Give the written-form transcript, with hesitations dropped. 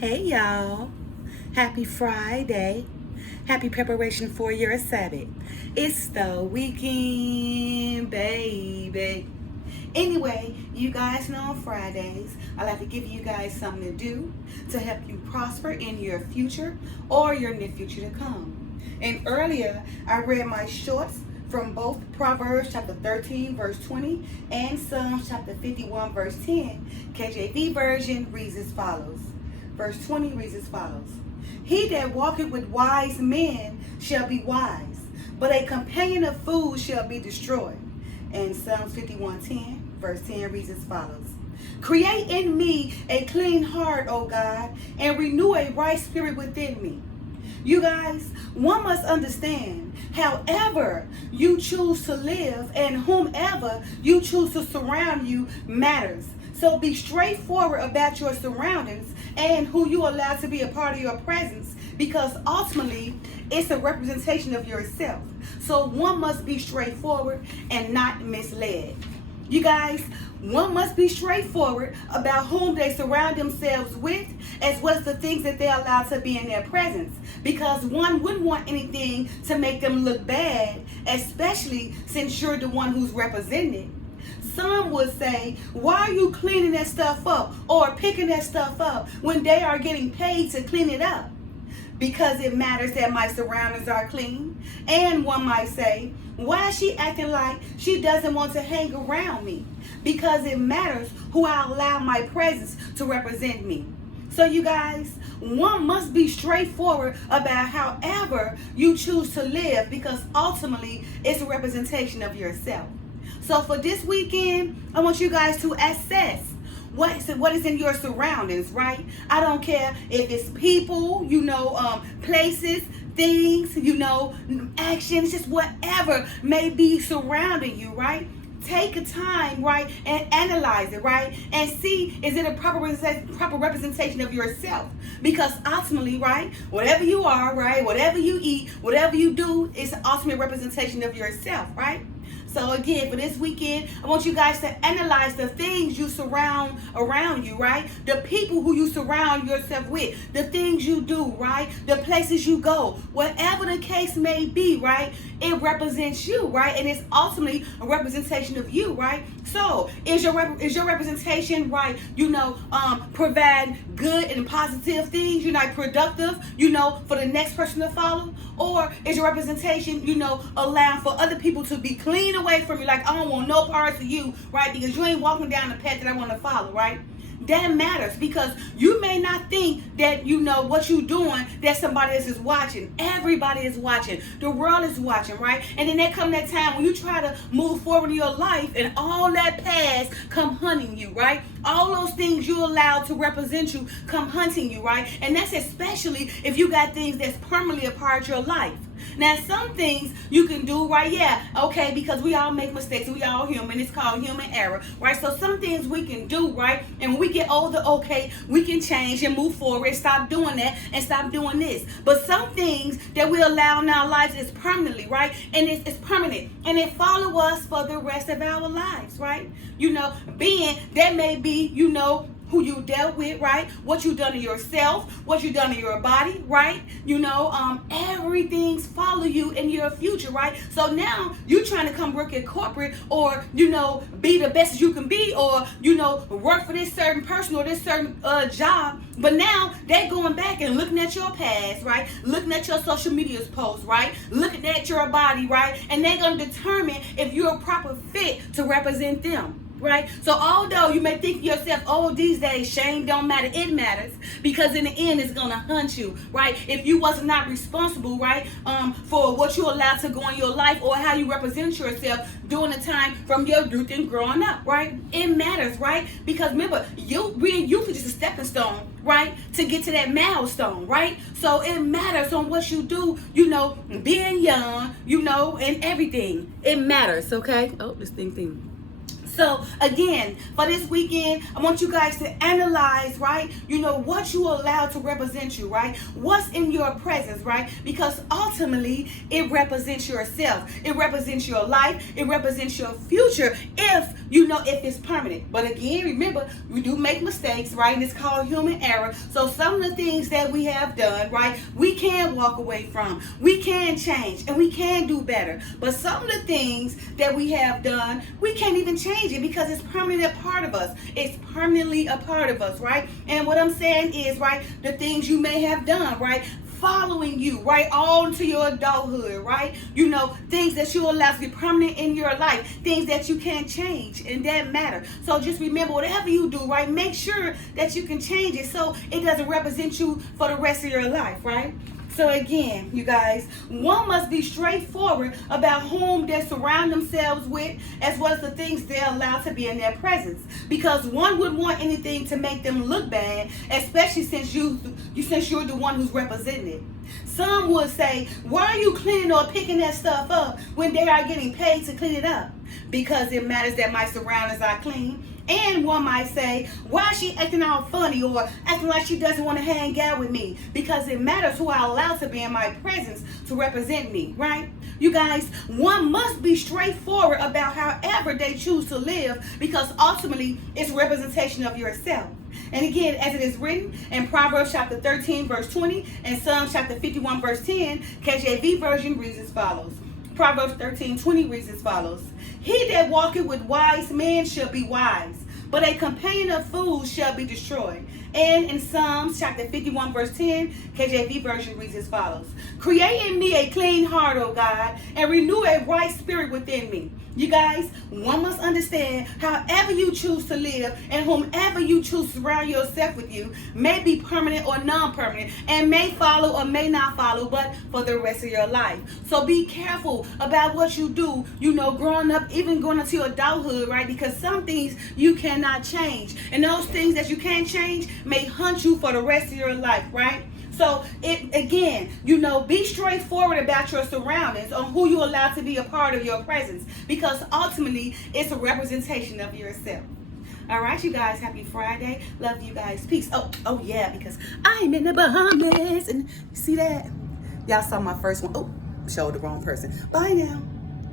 Hey y'all, happy Friday. Happy preparation for your Sabbath. It's the weekend, baby. Anyway, you guys know on Fridays, I like to give you guys something to do to help you prosper in your future or your near future to come. And earlier, I read my shorts from both Proverbs chapter 13 verse 20 and Psalms chapter 51 verse 10. KJV version reads as follows. Verse 20 reads as follows. He that walketh with wise men shall be wise, but a companion of fools shall be destroyed. And Psalms 51:10, verse 10 reads as follows. Create in me a clean heart, O God, and renew a right spirit within me. You guys, one must understand, however you choose to live and whomever you choose to surround you matters. So be straightforward about your surroundings and who you allow to be a part of your presence, because ultimately it's a representation of yourself. So one must be straightforward and not misled. You guys, one must be straightforward about whom they surround themselves with, as well as the things that they allow to be in their presence, because one wouldn't want anything to make them look bad, especially since you're the one who's represented. Some would say, why are you cleaning that stuff up or picking that stuff up when they are getting paid to clean it up? Because it matters that my surroundings are clean. And one might say, why is she acting like she doesn't want to hang around me? Because it matters who I allow my presence to represent me. So you guys, one must be straightforward about however you choose to live, because ultimately it's a representation of yourself. So for this weekend, I want you guys to assess what is in your surroundings, right? I don't care if it's people, places, things, actions, just whatever may be surrounding you, right? Take a time, right, and analyze it, right, and see, is it a proper representation of yourself? Because ultimately, right, whatever you are, right, whatever you eat, whatever you do, is the ultimate representation of yourself, right? So again, for this weekend, I want you guys to analyze the things you surround around you, right? The people who you surround yourself with, the things you do, right? The places you go, whatever the case may be, right? It represents you, right? And it's ultimately a representation of you, right? So is your representation, right? Provide good and positive things, productive, for the next person to follow? Or is your representation, allowing for other people to be clean away from you, like, I don't want no parts of you, right? Because you ain't walking down the path that I want to follow, right? That matters, because you may not think that what you're doing, that somebody else is watching. Everybody is watching. The world is watching, right? And then there come that time when you try to move forward in your life and all that past come hunting you, right? All those things you allow to represent you come hunting you, right? And that's especially if you got things that's permanently a part of your life. Now, some things you can do, right? Yeah, okay, because we all make mistakes. We all human. It's called human error, right? So some things we can do, right? And when we get older, okay, we can change and move forward, stop doing that and stop doing this. But some things that we allow in our lives is permanently, right? And it's permanent. And it follow us for the rest of our lives, right? Being that may be, who you dealt with, right? What you done to yourself, what you done to your body, right? Everything's follow you in your future, right? So now you trying to come work at corporate, or be the best you can be, or work for this certain person or this certain job. But now they going back and looking at your past, right? Looking at your social media posts, right? Looking at your body, right? And they're gonna determine if you're a proper fit to represent them. Right? So although you may think to yourself, oh, these days shame don't matter, it matters, because in the end it's gonna hunt you, right? If you was not responsible, right, for what you allowed to go in your life, or how you represent yourself during the time from your youth and growing up, right? It matters, right? Because remember, being youth is just a stepping stone, right, to get to that milestone, right? So it matters on what you do, being young, and everything. It matters, okay? Oh, this thing. So again, for this weekend, I want you guys to analyze, right? What you allow to represent you, right? What's in your presence, right? Because ultimately, it represents yourself. It represents your life. It represents your future if it's permanent. But again, remember, we do make mistakes, right? And it's called human error. So some of the things that we have done, right, we can walk away from. We can change and we can do better. But some of the things that we have done, we can't even change it because it's permanently a part of us. It's permanently a part of us, right? And what I'm saying is, right, the things you may have done, right, following you, right, all into your adulthood, right? Things that you allow to be permanent in your life, things that you can't change and that matter. So just remember, whatever you do, right, make sure that you can change it so it doesn't represent you for the rest of your life, right? So again, you guys, one must be straightforward about whom they surround themselves with, as well as the things they're allowed to be in their presence. Because one wouldn't want anything to make them look bad, especially since you're the one who's representing it. Some would say, why are you cleaning or picking that stuff up when they are getting paid to clean it up? Because it matters that my surroundings are clean. And one might say, why is she acting all funny or acting like she doesn't want to hang out with me? Because it matters who I allow to be in my presence to represent me, right? You guys, one must be straightforward about however they choose to live, because ultimately it's representation of yourself. And again, as it is written in Proverbs chapter 13, verse 20, and Psalms chapter 51, verse 10, KJV version reads as follows. Proverbs 13:20 reads as follows. He that walketh with wise men shall be wise, but a companion of fools shall be destroyed. And in Psalms chapter 51, verse 10, KJV version reads as follows. Create in me a clean heart, O God, and renew a right spirit within me. You guys, one must understand however you choose to live and whomever you choose to surround yourself with you may be permanent or non-permanent and may follow or may not follow, but for the rest of your life. So be careful about what you do, growing up, even going into adulthood, right? Because some things you cannot change. And those things that you can't change may haunt you for the rest of your life, right? So be straightforward about your surroundings, on who you allow to be a part of your presence, because ultimately it's a representation of yourself. All right, you guys, happy Friday. Love you guys. Peace. Oh yeah, because I'm in the Bahamas. And see that? Y'all saw my first one. Oh, showed the wrong person. Bye now.